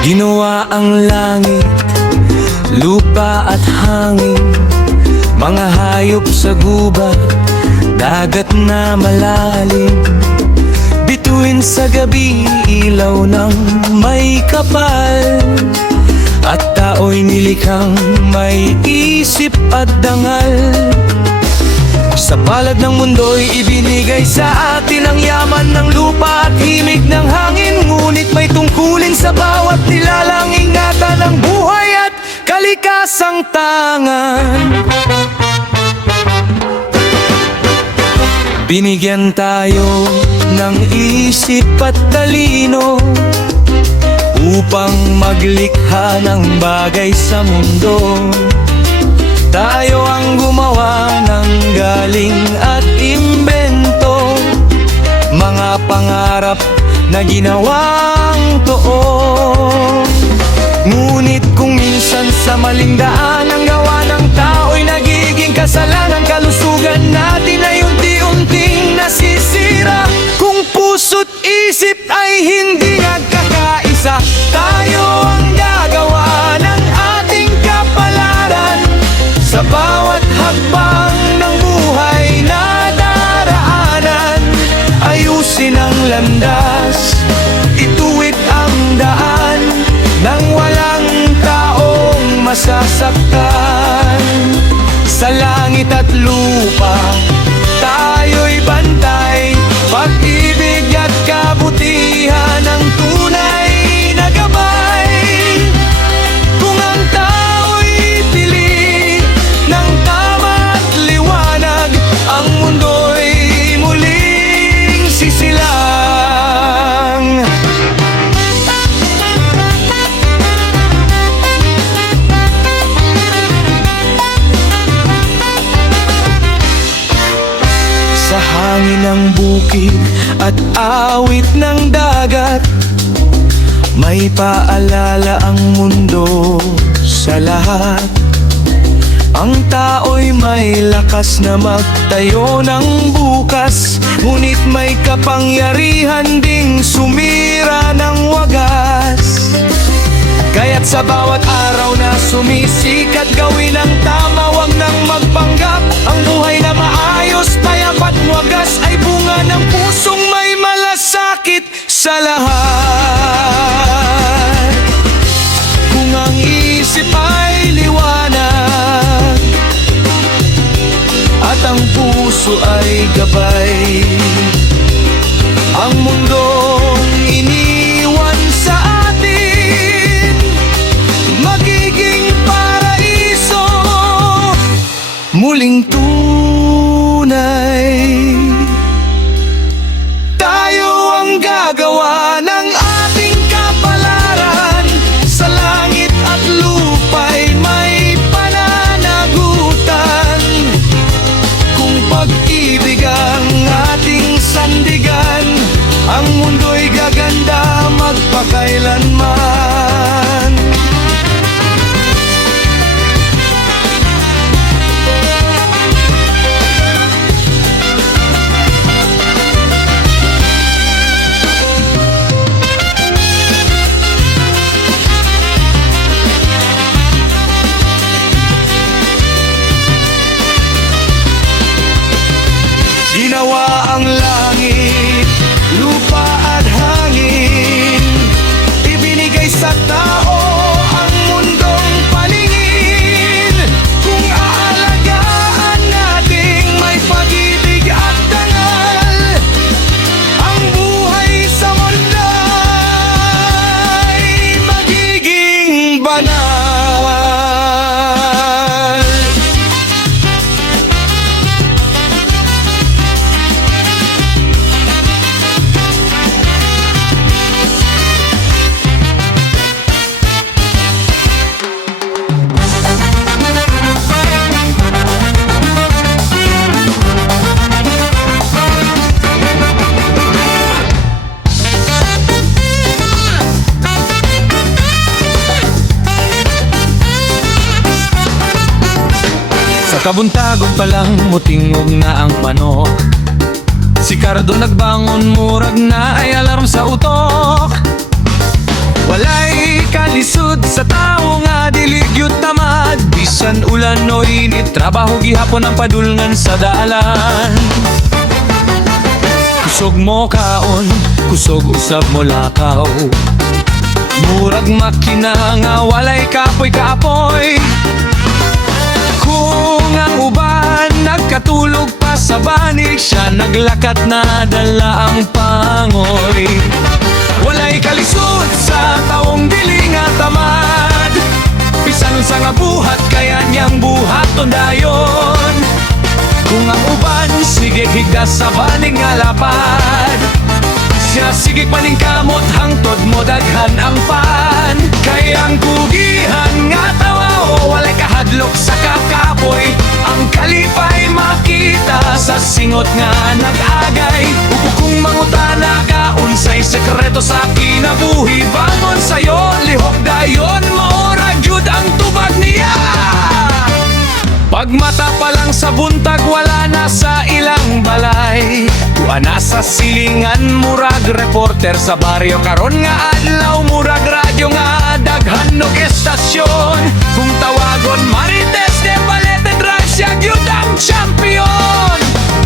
Ginawa ang langit, lupa at hangin, mga hayop sa gubat, dagat na malalim. Bituin sa gabi, ilaw ng may kapal, at tao'y nilikhang may isip at dangal. Sa palad ng mundo'y ibinigay sa atin ang yaman ng lupa at himig ng hangin. Ngunit may tungkulin sa bawat nilalang, ingatan ng buhay at kalikasang tangan. Binigyan tayo ng isip at talino upang maglikha ng bagay sa mundo. Tayo ang gumawa ng galing at imbento, mga pangarap na ginawang totoo. Ngunit kung minsan sa maling daan ang gawa ng tao'y nagiging kasalanan, kalusugan natin ay unti-unting nasisira. Kung puso't isip ay hindi nagkakaisa, tayo ang gagawa ng ating kapalaran. Sa bawat hakbang ng buhay na daraanan, ayusin ang landas, ituwid ang daan, nang walang taong masasaktan. Sa langit at lupa, tayo'y bantay, pag-ibig at kabutihan ang tunay na gabay. Kung ang tao'y pili ng tama at liwanag, ang mundo'y muling sisilang. Sa hangin ng bukid at awit ng dagat, may paalala ang mundo sa lahat. Ang tao'y may lakas na magtayo ng bukas, ngunit may kapangyarihan ding sumira ng wagas. Kaya't sa bawat araw na sumisikat, gawin ang tama, wag nang magpanggap. Ang buhay na maayos, tayap at wagas ay bunga ng pusong may malasakit sa lahat. Kung ang isip ay liwanag at ang puso ay gabay, ang mundong iniwan sa atin magiging paraiso, muling tunay. Tayo ang gagawa ng ating kapalaran. Sa langit at lupa'y may pananagutan. Kung pag-ibig ang ating sandigan, ang mundo'y gaganda magpakailanman. Ginawa ang langit, lupa at hangin, ibinigay sa tao ang mundong palingin. Kung aalagaan nating may pag-ibig at dangal, ang buhay sa mundo'y magiging banal. Kabuntagon pa lang mutingog na ang manok. Si Cardo nagbangon, murag na ay alarm sa utok. Walay Kalisod sa tao nga diligyot tamad, bisan ulan o init, trabaho gihapon ang padulngan sa dalan. Kusog mo kaon, kusog usab mo lakaw, murag makina nga walay kapoy-kapoy. Kung ang uban nagkatulog pa sa banig, siya naglakat na dala ang pangoy. Walay kalisod sa taong dili nga tamad, bisan sa nga buhat kaya niyang buhaton dayon. Kung ang uban sige higda sa banig nga lapad, siya sige paning kamot hangtod mo daghan ang pan. Kaya ang kugihan nga tawa o walay kahadlok sa kakapoy, ang kalipay makita sa singot nga nag-agay. Upo kung mangutana ka unsay sekreto sa kinabuhi, bangon sayo lihok dayon mo ragyud ang tubag niya. Pagmata pa lang sa buntag wala na sa ilang balay, tuwa na sa silingan murag reporter sa baryo. Karon nga adlaw murag radyo nga daghan og estasyon. Kung tawagon Marites de Balete Drive, siya gyud ang champion.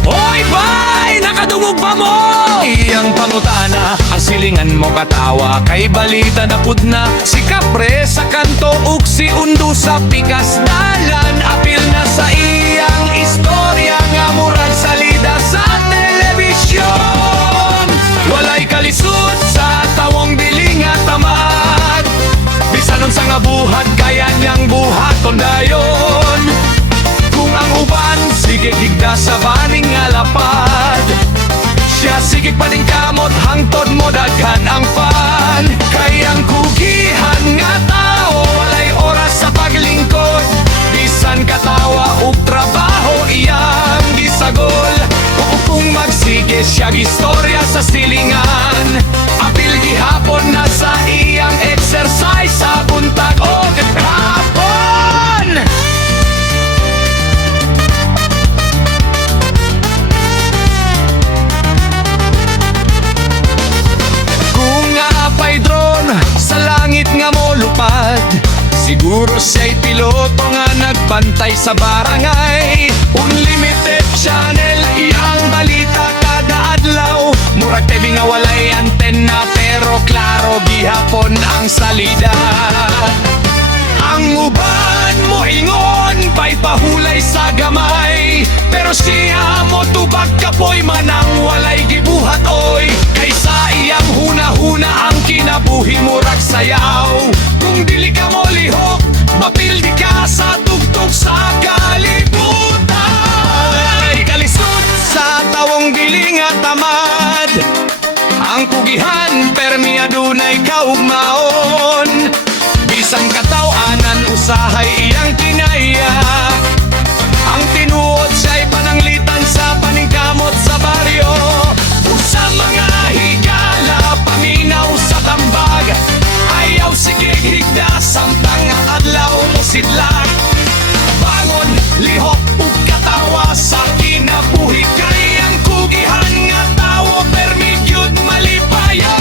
Oy bay, nakadungog pa mo iyang pangutana, ang silingan mo katawa kay balita na pudna. Si Kapre sa kanto ug si Undo sa pikas dalan, apil na sa iyang istorya nga murag salida sa telebisyon. Walay kalisod sa tawong dili nga tamad, bisan unsa nga buhat kaya niyang buhaton dayon. Kung ang uban sige higda sa baning nga lapad, siya sige paning kamot hangtod mo daghan ang pan. Kayang kugihan nga tao walay oras sa paglingkod, bisan katawa ug trabaho iyang gisagol. Kung magsige siya gistorya sa silingan, apil gihapon na sa iyang exercise sa buntag o hapon. Apay drone sa langit nga mo lupad, siguro siya'y piloto nga nagbantay sa barangay. Unlimited channel iyang balita kada adlaw, murag TV nga walay antena pero klaro gihapon ang salida. Ang uban mo ingon pa'y pahulay sa gamay, pero siya mo tubag kapoy manang walay gibuhat oy. Kaysa iyang huna-huna ang kinabuhi murag sayaw. Kung dili ka mo lihok, mapildi ka sa tugtog sa kalibutan. Ay kalisod sa tawong dili nga tamad, ang kugihan permi adunay kaugmaon. Bisan katawanan usahay iyang kinaya, ang tinuod siya'y pananglitan sa paningkamot sa baryo. Usa mga higala paminaw sa tambag, ayaw sige higda samtang adlaw mo sidlag. Bangon lihok ug katawa sa kinabuhi, kayang kugihan nga tawo permi gyud malipayon.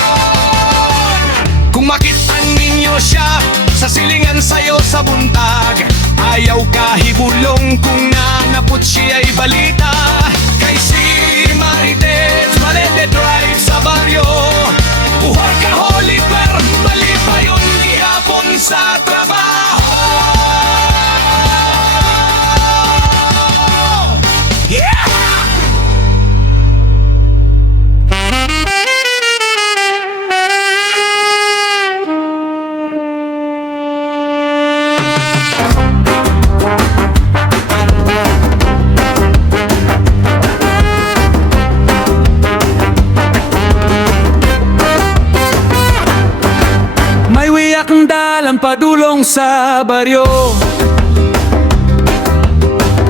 Kung makita ninyo siya sa silingan sayo sa buntag, ayaw kahibulong kung nanapot siya'y balita. Kay si Marites Balete Drive sa baryo, buhar ka Oliver, malipayon gihapon sa trabaho. Yeah! Ang dalang padulong sa baryo,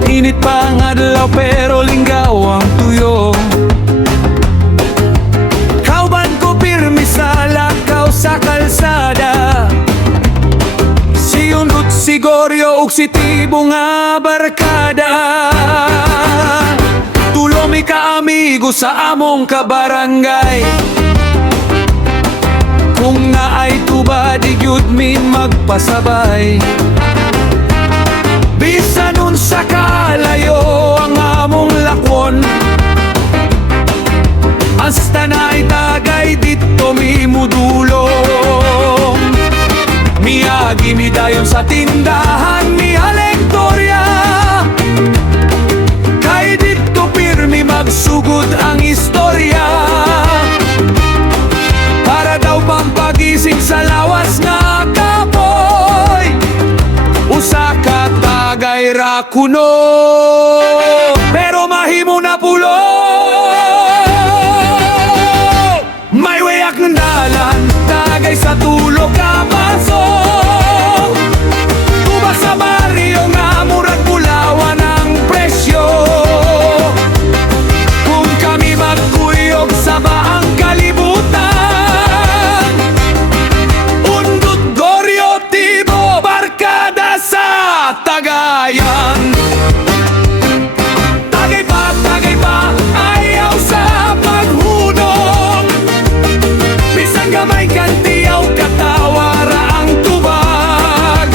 init pa ang adlaw pero linggaw ang tuyo. Kauban ko pirmi sa lakaw sa kalsada, si Undot, si Goryo ug si Tibo nga barkada. Tulomi ka amigo sa among kabarangay, Kung naay tuba di gyud mi magpasabay. Bisan unsa kalayo ang among lakwon, hasta naay tagay dito mi mudulong. Miagi mi dayon sa tindahan mi Alektorya, kay dito pirmi magsugod ang istorya. Para daw pampagising sa lawas nga kapoy, usa ka tagay ra kuno, pero mahimo na pulo. May wayak ng dalan, tagay sa tulo ka paso. Tuba sa baryo nga murag bulawan ang presyo. Kung kami magkuyog sa baang kalibutan, Undot Goryo Tibo, barkada sa Tagayan. Tagay pa, ayaw sa paghunong. Bisan gamay kantiyaw, katawara ang tubag.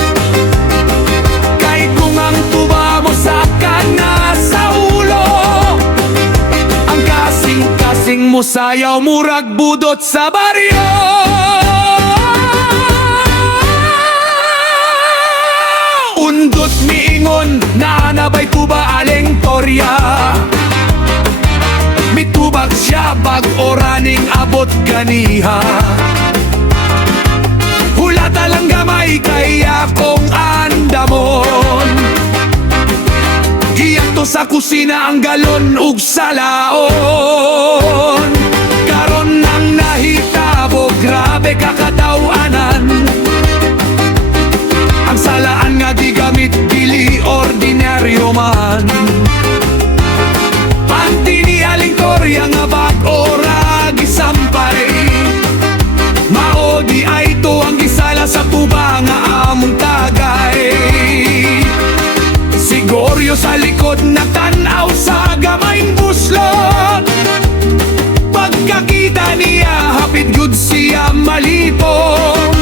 Kahit kung ang tuba mo sa kana sa ulo, ang kasing-kasing mo sayaw, murag budot sa baryo. Undot miingon, naanabay tuba Alektorya. Mitubag siya bag oraning abot ganiha. Hula talang gamay kaya kong andamon. Giyato sa kusina ang galon ug salaon. Karon nang nahitabo, grabe kakadawanan. Ang salaan nga di gamit, dili ordinaryo man. Panty ni Alektorya nga bag-ora gisampay. Maodi ay to ang gisala sa tuba nga among tagay. Si Goryo sa likod natanaw sa gamayng buslot. Pagkakita niya, hapit gud siya malipong.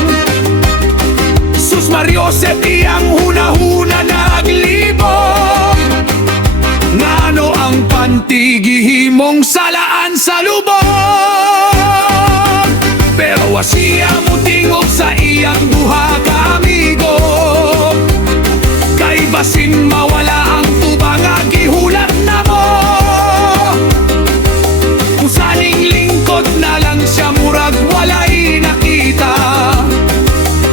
Sus Mariosep iyang huna-huna naglibong. Ngano ang panty gihimong salaan sa lubong. Pero wa siya mutingog sa iyang duha ka amigo. Kay basin mawala ang tuba nga gihulat na mo. Usaning lingkod na lang siya, murag walay nakita.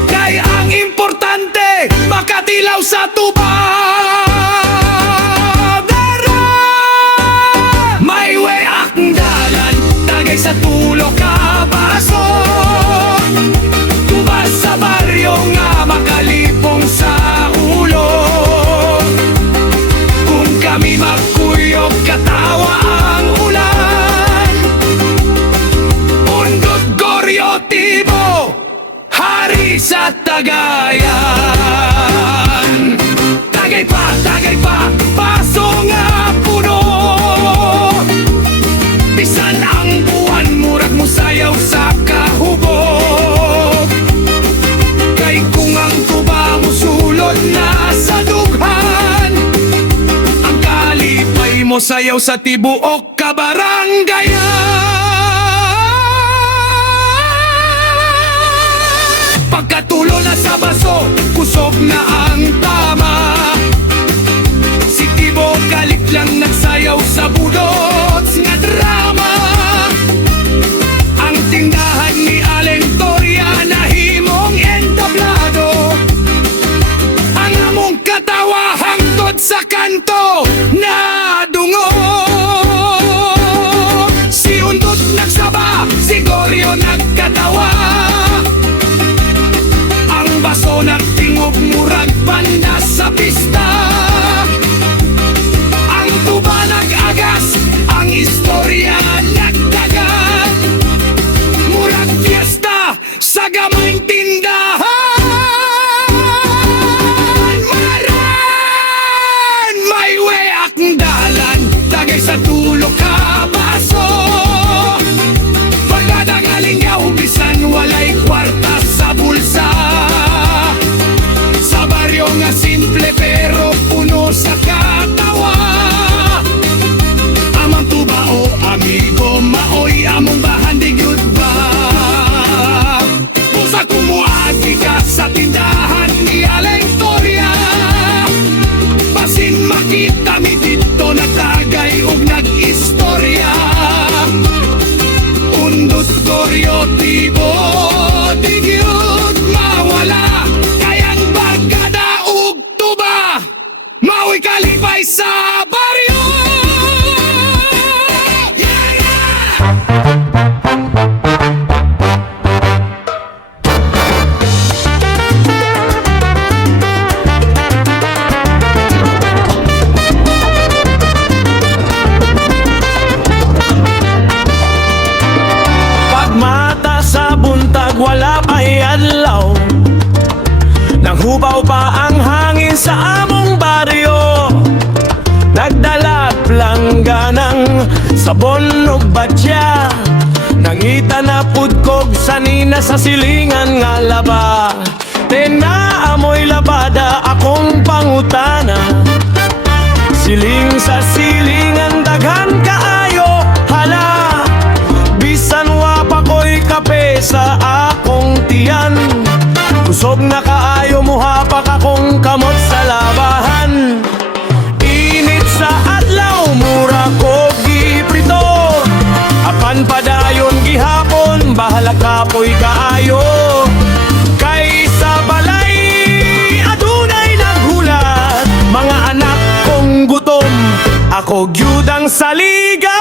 Kay ang importante, makatilaw sa tuba. May wayak ng dalan, tagay sa tulo ka paso. Tuba sa baryo nga makalipong sa ulo. Kung kami magkuyog, katawa ang ulan. Undot Goryo Tibo, hari sa Tagayan. Tagay pa, paso nga puno. Bisan ang buwan, murag mo sayaw sa kahubog. Kay kung ang tuba mo sulod na sa dughan, ang kalipay mo sayaw sa tibuok kabaranggayan. Pagkatulo na sa baso, kusog na ang tama. Si Tibo galit lang nagsayaw sa budot nga drama. Ang tindahan ni Alektorya nahimong entablado. Ang among katawa hangtod sa kanto na dungo. Si Undot nagsaba, si Goryo nagkatawa. Ang baso nagtingog, murag banda sa pista. Ang tuba nag-agas, ang istorya nagdagan. Murag fiesta sa gamayng tindahan. Maran! May wayak ng dalan, tagay sa tulo ka baso. Pagkadang alingaw, bisan walay Upaw pa ang hangin sa among baryo, nagdalat langganang sabon ug batya. Nangita na pudkog sanina sa silingan nga laba. Tenaamoy labada akong pangutana, siling sa silingan daghan kaayo. Hala, bisan wa pa ko'y kape sa akong tiyan, kusog na kaayo muhapak akong kamot sa labahan. Init sa adlaw mura ko giprito, apan padayon gihapon bahala kapoy kaayo. Kay sa balay adunay naghulat, mga anak kong gutom, ako gyudang saligan.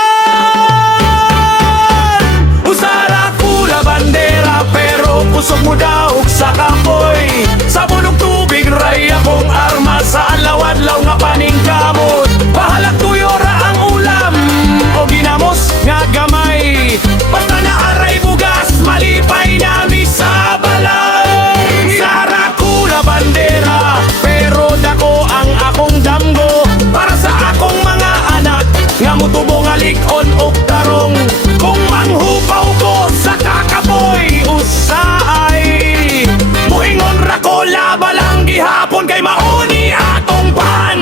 Usara kula bandera pero pusok mo daog sa kapoy. Sa bunog tubig ray akong arma, sa adlaw-adlaw nga paningkamot. Bahalag tuyo ra ang ulam o ginamos nga gamay, basta naaray bugas malipay nami sa balay. Usara kula bandera pero dako ang akong damgo, para sa akong mga anak nga mutubo nga lig-on og tarong. Kung manghupaw ko sa kakapoy usaay, muingon ra ko labalang gihapon kay mauni atong pan.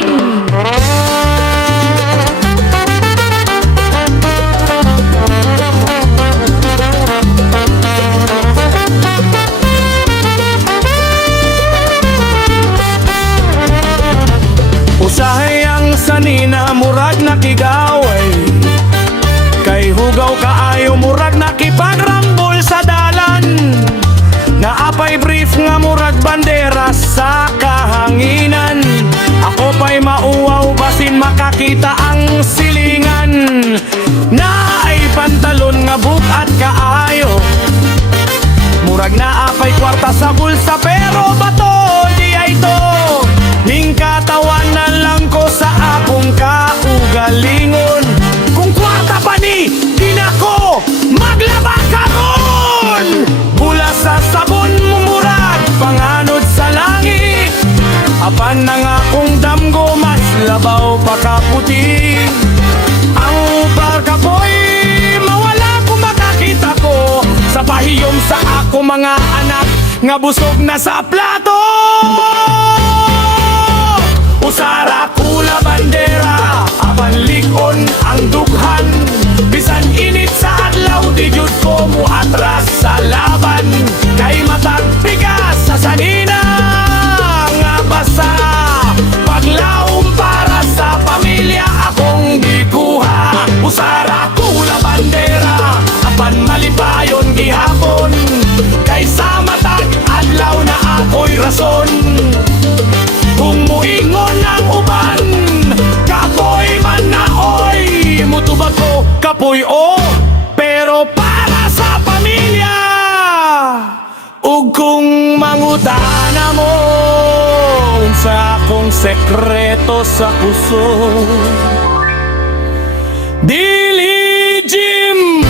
Usahay ang sanina murag nakigaway, kay hugaw kaayo murag nakipagrambol sa dalan. Naapay brief nga murag bandera sa kahanginan, ako pa'y mauwaw basin makakita ang silingan. Naay pantalon nga bukat kaayo, murag naapay kwarta sa bulsa pero bato di ay to. Ning katawanan lang ko sa akong kaugalingon, kung kwarta pa ni di na ko maglaba karon. Bula sa sabon mumurag panganod sa langit, apan nang akong damgo mas labaw pa kaputi. Ang barkapoy mawala kung makakita ko, sa pahiyom sa ako mga anak nga busog na sa plato. Usara kula bandera, apan lig-on ang dughan, bisan init sa adlaw di jud ko muatras sa laban. Kay matag bigas sa sanina nga basa, paglaom para sa pamilya akong gikuha. Usara kula bandera, apan malipayon gihapon, kay sa matag adlaw na ako'y rason. Kung muingon ang uban, kapoy man na oy, mutubag ko kapoy o, pero para sa pamilya. Ug kung mangutana mo sa akong sekreto sa puso, dili gym,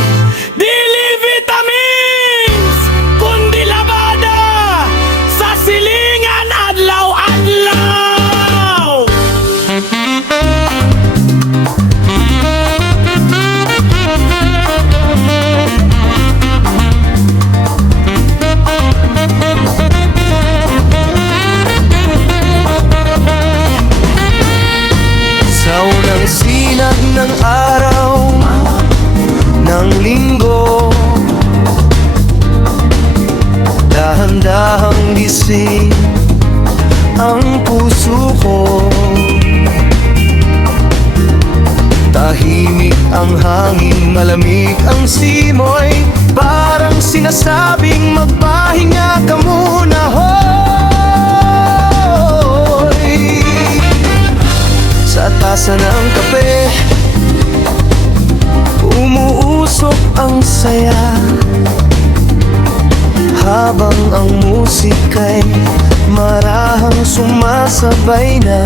dili vitamins, kundi labada sa silingan adlaw-adlaw. Sa unang sinag ng araw ng linggo, dahan-dahang gising ang puso ko. Tahimik ang hangin, malamig ang simoy, parang sinasabing magpahinga ka muna, hoy. Sa tasa ng kape, umuusok ang saya, habang ang musika'y marahang sumasabay na.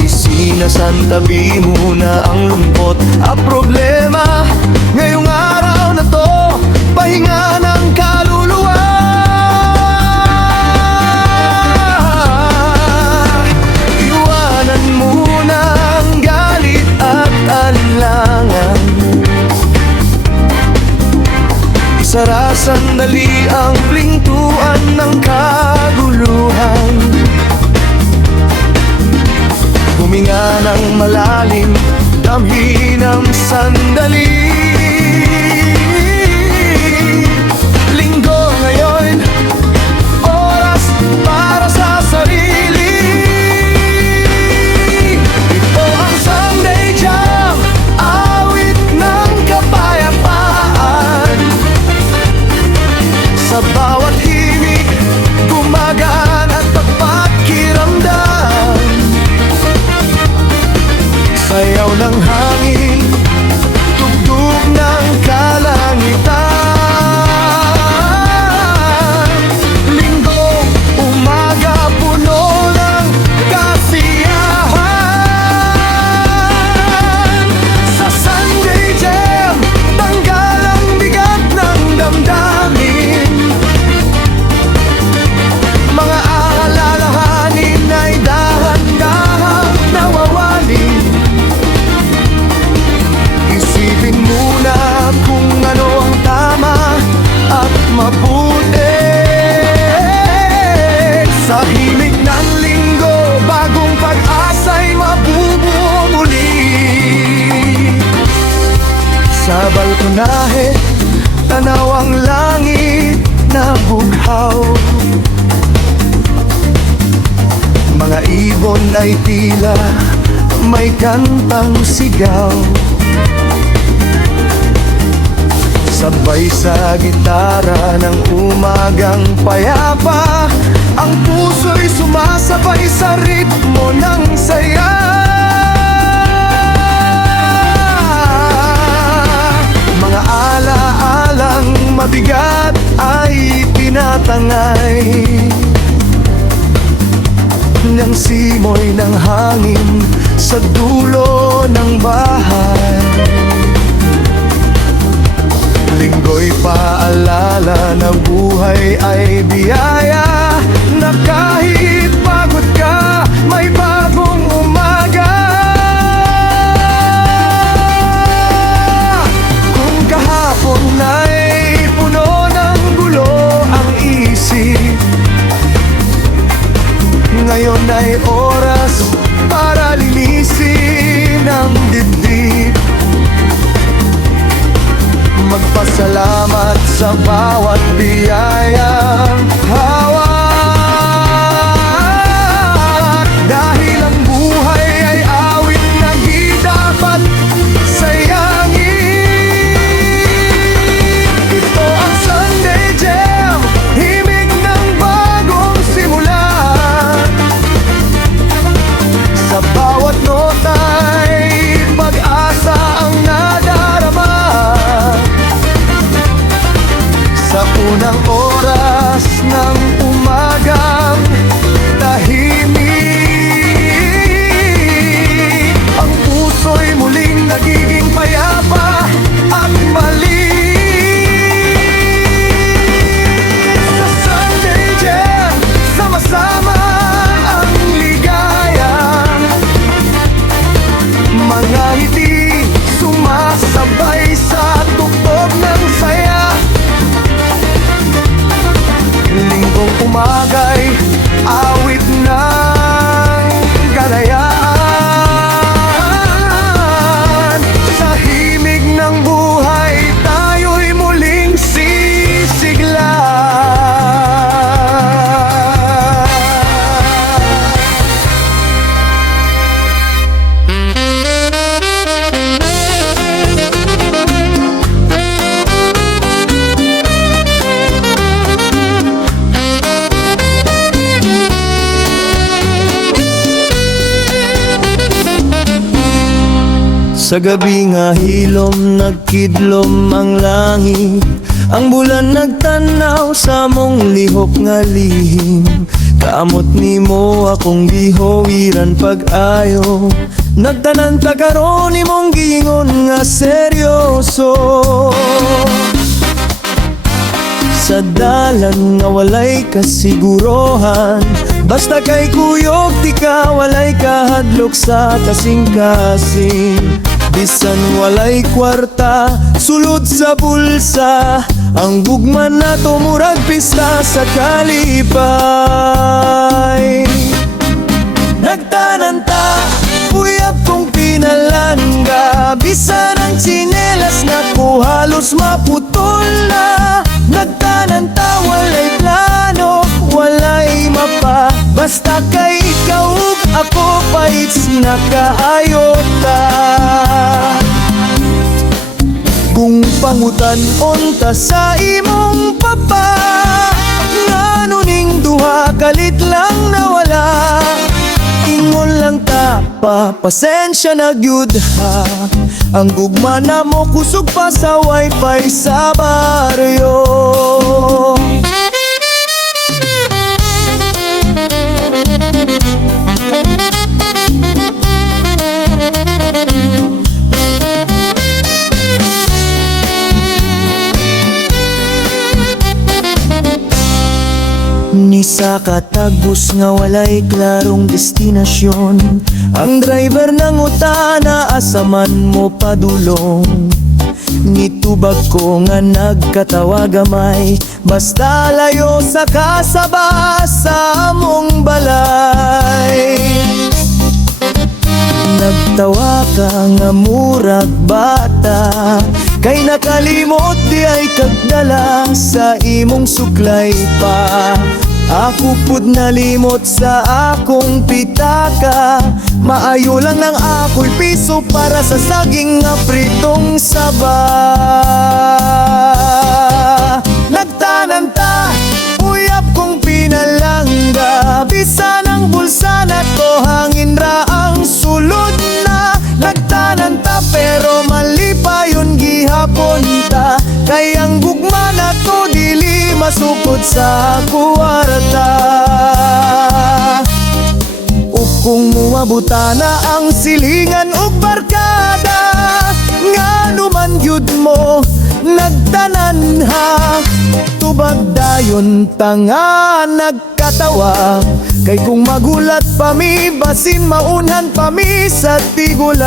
Isinasantabi muna ang lungkot at problema, ngayong araw na to, pahinga ng kaluluwa. Sara sandali ang pintuan ng kaguluhan. Huminga ng malalim, damhin ang sandali. Linggo ngayon, oras para sa sarili. Ito ang Sunday Jam, awit ng kapayapaan. Sa bawat himig, gumagaan at pagpakiramdam. Sayaw ng hangin, tugtog ng kalangitan. Linggo, umaga, puno ng kasiyahan. Sa Sunday Jam, tanggal ang bigat ng damdamin. Mga alalahanin ay dahan-dahang nawawali. Isipin muna kung ano ang tama at mabuti. Sa himig ng linggo, bagong pag-asa'y mabubuo muli. Sa balkonahe, tanaw ang langit na bughaw. Mga ibon ay tila may kantang sigaw. Sabay sa gitara ng umagang payapa, ang puso'y sumasabay sa ritmo ng saya. Mga ala-alang mabigat ay tinatangay ng simoy ng hangin sa dulo ng bahay. Linggo'y paalala na buhay ay biyaya, na kahit pagod ka, may bagong umaga. Kung kahapon ay puno ng gulo ang isip, ngayon ay oras para linisin ang dibdib. Magpasalamat sa bawat biyayang hawak. Dahil ang buhay ay awit na di dapat sayangin. Ito ang Sunday Jam, himig ng bagong simula. Sa bawat nota'y pag-asa ang nadarama. Sa unang oras ng umagang tahimik, ang puso'y muling nagiging payapa at malinis. Sa Sunday Jam, sama-sama ang ligaya. Mga ngiti sumasabay sa tugtog ng saya. Linggong umaga'y awit ng kalayaan. Sa himig ng buhay, tayo'y muling sisigla. Sa gabi nga hilom, nagkidlom ang langit. Ang bulan nagtanaw sa mong lihok nga lihim. Kaamot nimo akong gihowiran pag-ayo. Nagtanan ta karon imong giingon nga seryoso. Sa dalan nga walay kasigurohan, basta kay kuyog di ka walay kahadlok sa kasing-kasing. Bisan walay kwarta, sulod sa bulsa, ang gugma na murag pista sa kalipay. Nagtananta, uyab kong pinalangga, bisan ang tsinelas na ko halos maputol na. Nagtananta, walay plano, walay mapa, basta kay ikaw ug ako paits nakaayota. Kung pangutan-on ta sa imong papa, ngano ning duha kalit lang nawala. Ingon lang ta pa, pasensya na gyud ha. Ang gugma na mo kusog pa sa wifi sa baryo. Ni sa katagos nga walay klarong destinasyon, ang driver ng utana asaman mo padulong. Nitubag ko nga nagkatawa gamay, basta layo sa kasaba sa among balay. Nagtawa ka nga murag bata, kay nakalimot di ay kagdala sa imong suklay pa. Ako pud nalimot sa akong pitaka, maayo lang ng ako'y piso para sa saging nga pritong saba. Nagtananta, uyab kong pinalangga, bisan ang bulsa na to hangin ra ang sulod na. Nagtananta pero mali pa yun gihapon ta, kay ang gugma na to dili masukod sa kwarta. Ug kung muabuta na ang silingan ug barkada, ngano man gyud mo nagtanan ha. Tubag dayon tanga nagkatawa, kay kung magulat pa mi basin maunhan pa mi sa tigulang.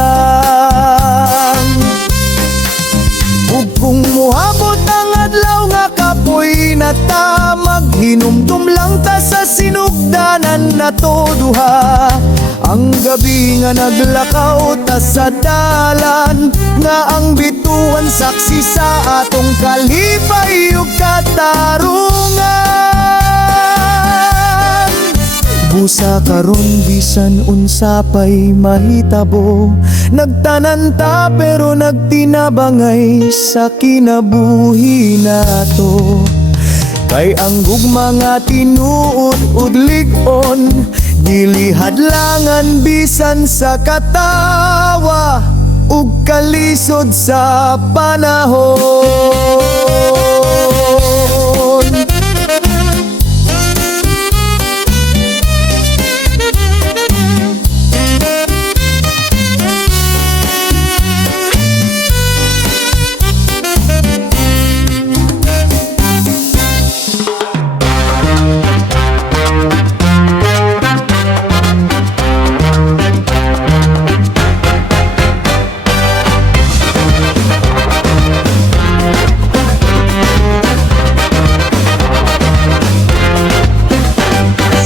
Ug kung muhabot ang adlaw nga kapoy na ta, maghinumdum lang ta sa sinugdanan na to duha. Ang gabi nga naglakaw ta sa dalan, nga ang bituan saksi sa atong kalipay ug katarungan. Busa karon bisan unsa pay mahitabo, nagtananta pero nagtinabangay sa kinabuhi nato. Kay ang gugma nga tinuod udlig-on, dili hadlangan bisan sa katawa ug kalisod sa panahon.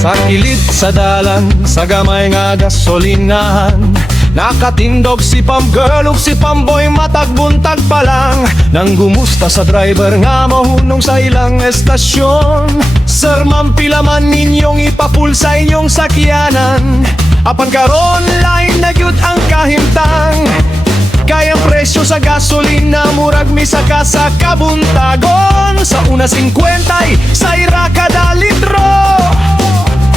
Sa kilid sa dalan, sa gamay nga gasolinahan, nakatindog si Pam Girl ug si Pamboy matag buntag pa lang, nang gumusta sa driver nga mahunong sa ilang estasyon. Sir, ma'am, pila man ninyong ipapul sa inyong sakyanan, apan karon lain na gyud ang kahimtang. Kayang presyo sa gasolina murag misaka sa kabuntagon, sa una 50 sa ira kada litro.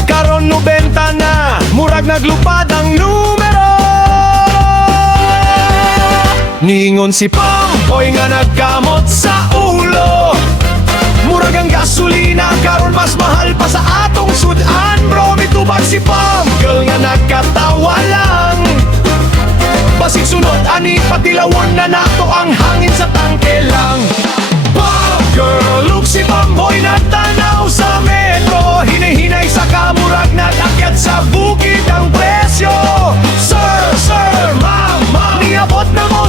Karon 90 na, murag naglupad ang numero. Ningon si Pamboy nga nagkamot sa ulo, murag ang gasolina karon mas mahal pa sa atong sudan. Bro, mitubag si Pam Girl nga nagkatawa lang, basig sunod ani patilawon na nato ang hangin sa tangke lang. Pam Girl ug si Pamboy nagtanaw sa metro, hinihinay sa kamurag nag-akyat sa bukid ang presyo. Sir, ma'am, niabot na mo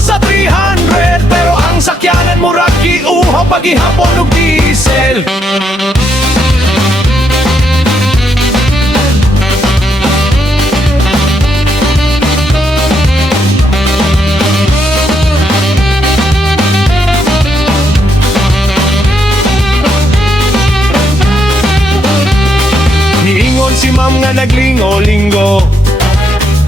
paghihapon og diesel. Niingon si ma'am nga naglingo-lingo,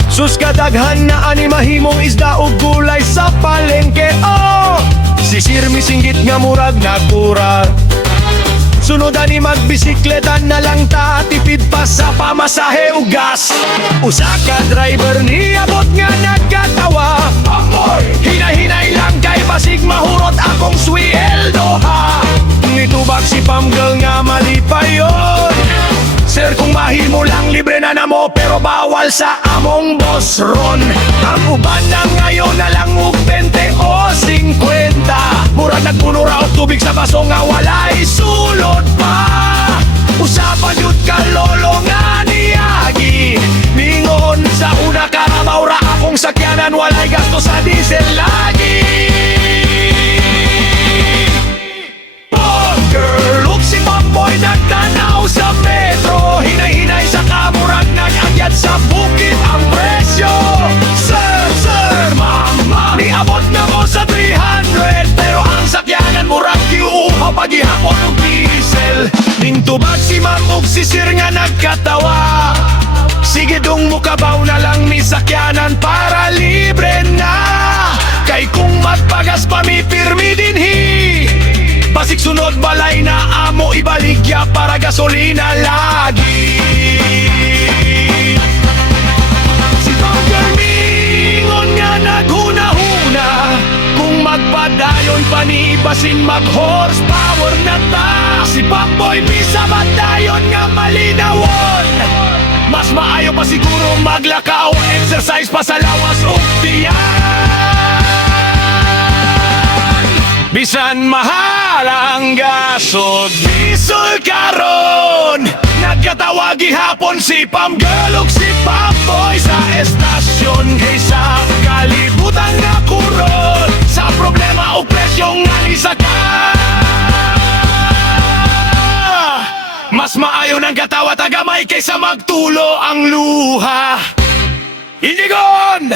sus kadaghan na ani mahimong isda ug gulay sa palengke. Oh, si Sirmi singgit nga murag nagkurar, sunod ani magbisikleta na lang ta, tipid pa sa pamasahe ug gas. Usa ka driver niabot nga nagkatawa, hinay-hinay lang kay basig mahurot akong sweldo ha. Nitubag si Pamgirl nga mali pa yun, sir kung mahimo lang libre na namo, pero bawal sa among boss ron. Ang uban na ngayon na lang og 20 o 50, murag nagpuno ra og tubig sa baso nga walay sulod pa. Usapan yun ka lolo nga niyagi, ningon sa una karabaw ra akong sakyanan, walay gasto sa diesel lagi. Girl, look si Pamboy nagtanaw sa metro, hinay-hinay sa kamurag nag-agyat sa bukid ang presyo. Sir, mama, niabot na mo sa 300, pero ang sakyanan murag kiuha paghihapon og diesel. Nintubag si ma'am ug si sir nga nagkatawa, sige dong mukabaw na lang ni sakyanan para libre na. Kay kung magpagas pa mi pirmi dinhi, basig sunod balay na amo ibaligya para gasolina lagi. Si Pamgirl mingon nga naghuna-huna, kung magpadayon pa ni basin mag horsepower na ta. Si Pamboy bisa badayon nga malinawon, mas maayo pa siguro maglakaw, exercise pa sa lawas ug tiyan. Bisan mahal ang gasod diesel karon, nagkatawa gihapon si Pamgirl ug si Pamboy sa estasyon. Kay sa kalibutan nga kuron, sa problema o presyong nalisaka, mas maayo ng katawa tagamay kaysa magtulo ang luha. Inigon!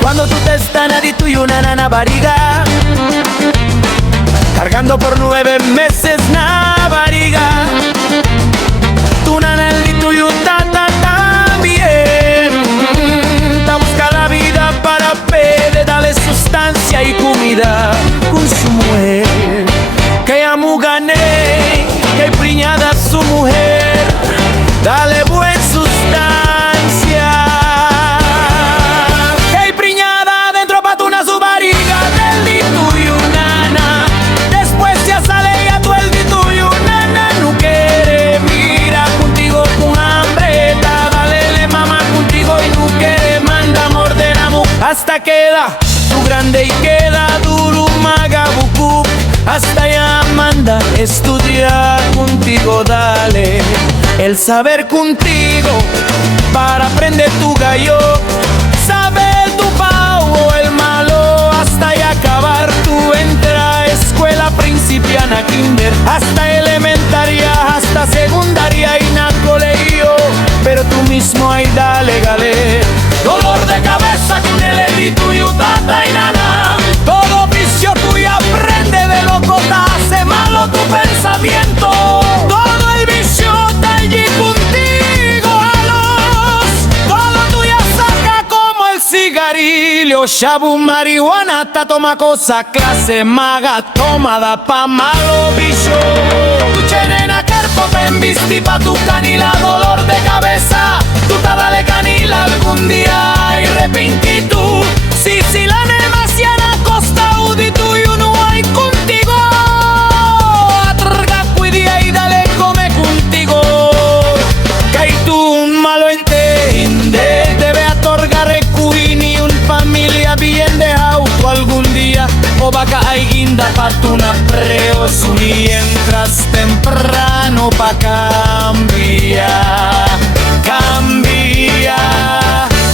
Cuando tú te estás nadito y una nana barriga, cargando por 9 meses na barriga, tu nana el tuyo tata también, ta busca la vida para pedir, darle sustancia y comida con su mujer, que ya mu gané, que priñada su mujer, dale buen sustancia. Hasta queda tu grande y queda duro magabucu, hasta ya manda estudiar contigo, dale el saber contigo para aprender tu gallo, saber tu pavo el malo, hasta ya acabar tu entra escuela principiana, kinder, hasta elementaria, hasta secundaria y na colegio, pero tú mismo ahí dale gale. Dolor de cabeza con el elito y tata y nana, todo vicio tuyo aprende de loco, te hace malo tu pensamiento, todo el vicio está allí contigo a los, todo tuyo saca como el cigarillo, shabu, marihuana, ta toma cosa, clase maga, tomada pa malo vicio, tu cherena carpo pen visti pa tu canila, dolor de cabeza, tu ta dale canila algún día y arrepentí tú, si la demasiada costa udi tuyo no hay contigo, temprano pa cambia, cambia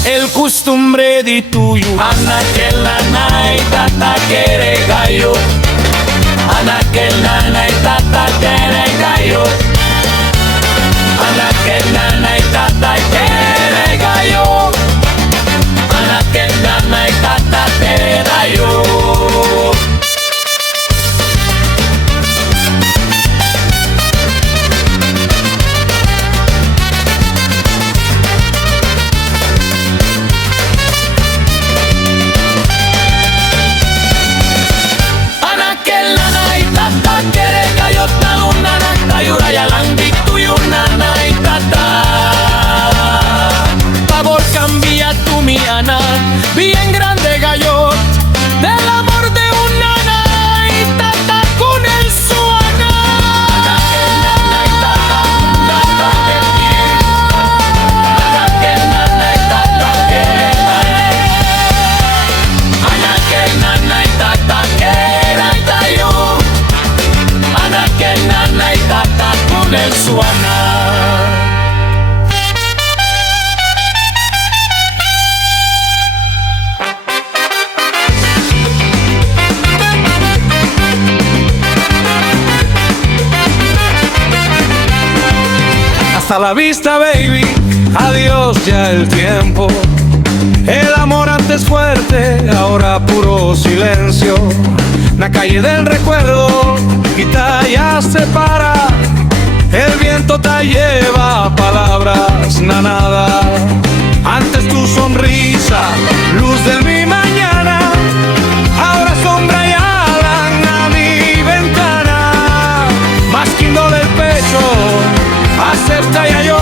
el costumbre di tuyo. Anak que la nanay tata quiere gallo, anak que la nanay tata quiere gallo, anak que la nanay tata quiere gallo, anak que la nanay tata quiere gallo. Bien grande gallo, del amor de un nanay tata con el suana. Nanay tata, tata que nanay tata que anak que nanay tata que gallo, anak que nanay tata con el suana. Hasta la vista, baby, adiós ya el tiempo. El amor antes fuerte, ahora puro silencio. La calle del recuerdo, quita ya se para. El viento te lleva a palabras, nada. Antes tu sonrisa, luz de mi mañana, ahora sombra y alan a mi ventana. Masquindo del pecho, acepta ya yo,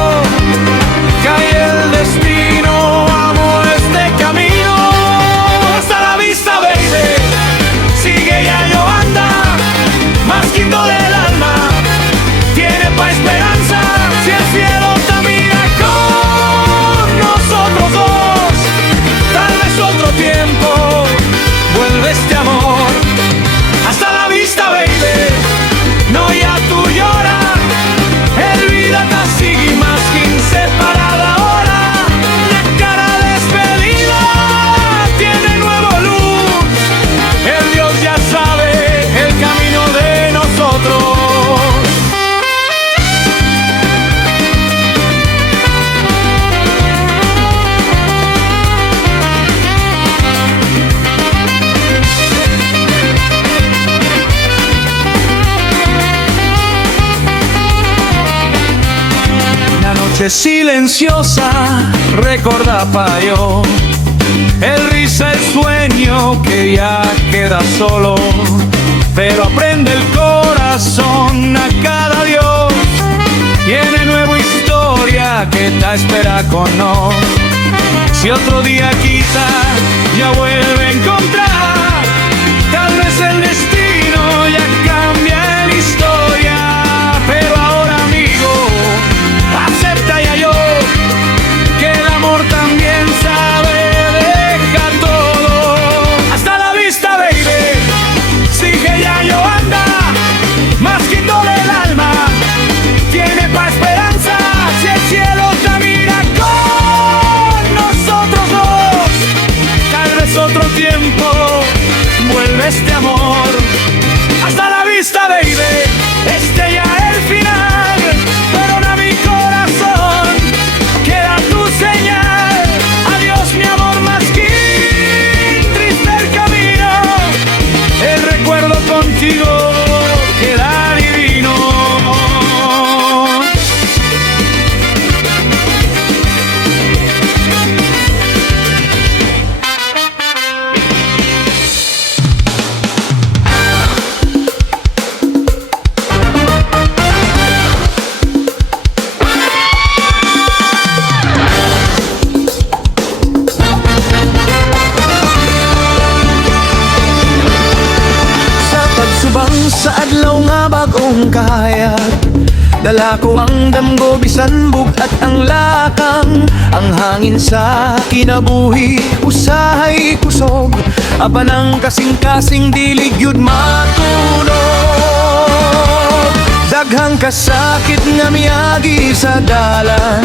cae el destino, amo este camino. Hasta la vista, baby, sigue ya yo anda, más quinto del alma, tiene pa' esperanza, si el cielo te mira con nosotros dos, tal vez otro tiempo, vuelve este amor. Hasta la vista, baby, no ya tú lloras. Sigue más que inseparada ahora. La cara despedida tiene nuevo luz. El Dios ya sabe el camino de nosotros. Silenciosa, recuerda pa' yo el risa, el sueño que ya queda solo, pero aprende el corazón a cada Dios. Tiene nueva historia que te espera con no. Si otro día quita, ya vuelve a encontrar. Tal vez el destino ya cambia la historia, pero ahora amigo, acepta ya yo, que el amor también sabe dejar todo. Hasta la vista, baby, sigue ya yo anda, más quito del alma, tiene pa' esperanza, si el cielo te mira con nosotros dos, tal vez otro tiempo, vuelve este amor. Hasta la vista, baby, este ya es el final, perdona mi corazón, queda tu señal. Adiós mi amor, más que triste el camino, el recuerdo contigo queda divino. Sa adlaw nga bagong kahayag, dala ko ang damgo, bisan bug at ang lakang. Ang hangin sa kinabuhi, usahay kusog, abanang kasing-kasing dilig yun matunog. Daghang kasakit nga miyagi sa dalan,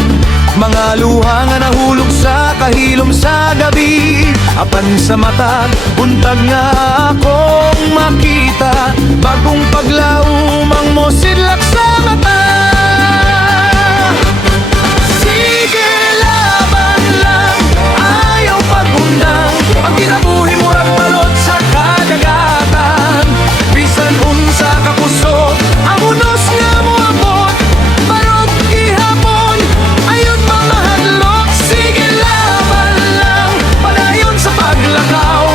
mga luha nga nahulog sa kahilom sa gabi. Apan sa mata, buntag nga akong makita, bagong paglaumang mo sidlak sa mata. Sige, laban lang, ayaw pagundang, ang kinabuhi mo ang balot sa kadagatan. Bisan unsa ka puso, ang unos nga mo abot, barog gihapon, ayun mga hadlok. Sige, laban lang, padayon sa paglakaw,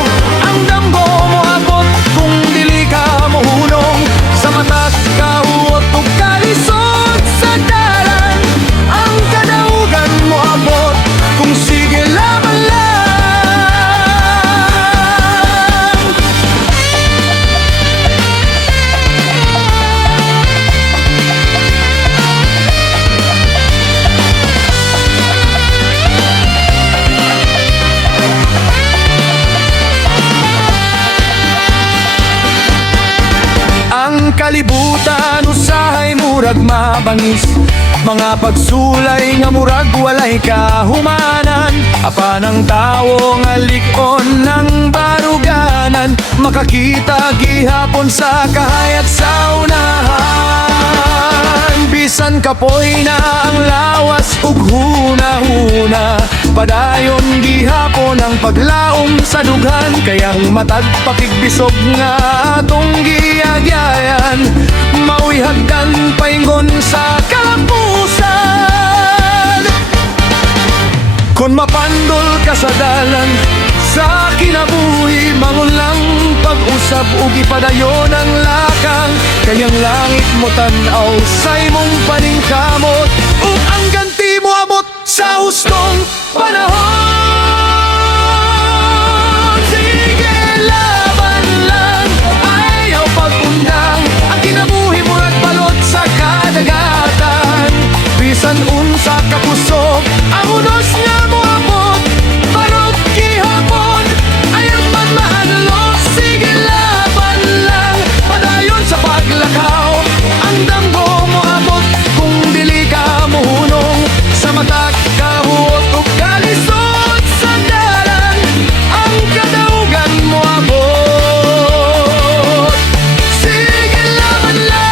ang damgo mo abot, kung dili ka mohunong, sa mata kahuot ug kalisod sa dalan, ang kadaugan mo abot, kung sige, laban lang. Ang kalibutan usahay murag mabangis, mga pagsulay nga murag walay kahumanan. Apan ang tawo nga lik-on ng baruganan, makakita gihapon sa kahayag sa unahan. Bisan kapoy na ang lawas ug huna-huna, padayon gihapon ang paglaom sa dughan. Kayang matag pakigbisog nga atong giyagyayan, mauy hagdan paingon sa kalampusan. Kon mapandol ka sa dalan, sa kinabuhi mangon lang pag-usab ug ipadayon ang lakang. Kayang langit mo tan-aw sa imong paningkamot, ug ang ganti mo abot sa hustong panahon. Sige, laban lang, ayaw pagundang, ang kinabuhi mo nagbalot sa kadagatan. Bisan unsa ka puso, ang unos nga mo abot, barog gihapon, ayaw man mahanlo. Sige, laban lang, padayon sa paglakaw, ang damgo mo abot, kung dili ka mohunong, sa mata kahuot ug kalisod sa dalan, ang kadaugan mo abot. Sige, laban lang.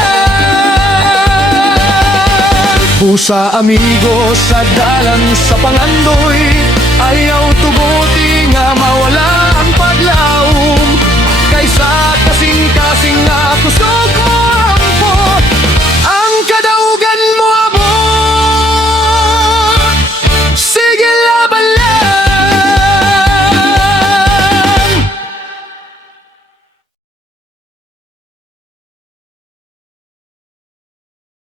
Pusa amigo sa dalan sa pangandoy, ayaw tuguti nga mawala ang paglaom, kaysa kasing-kasing nga kusog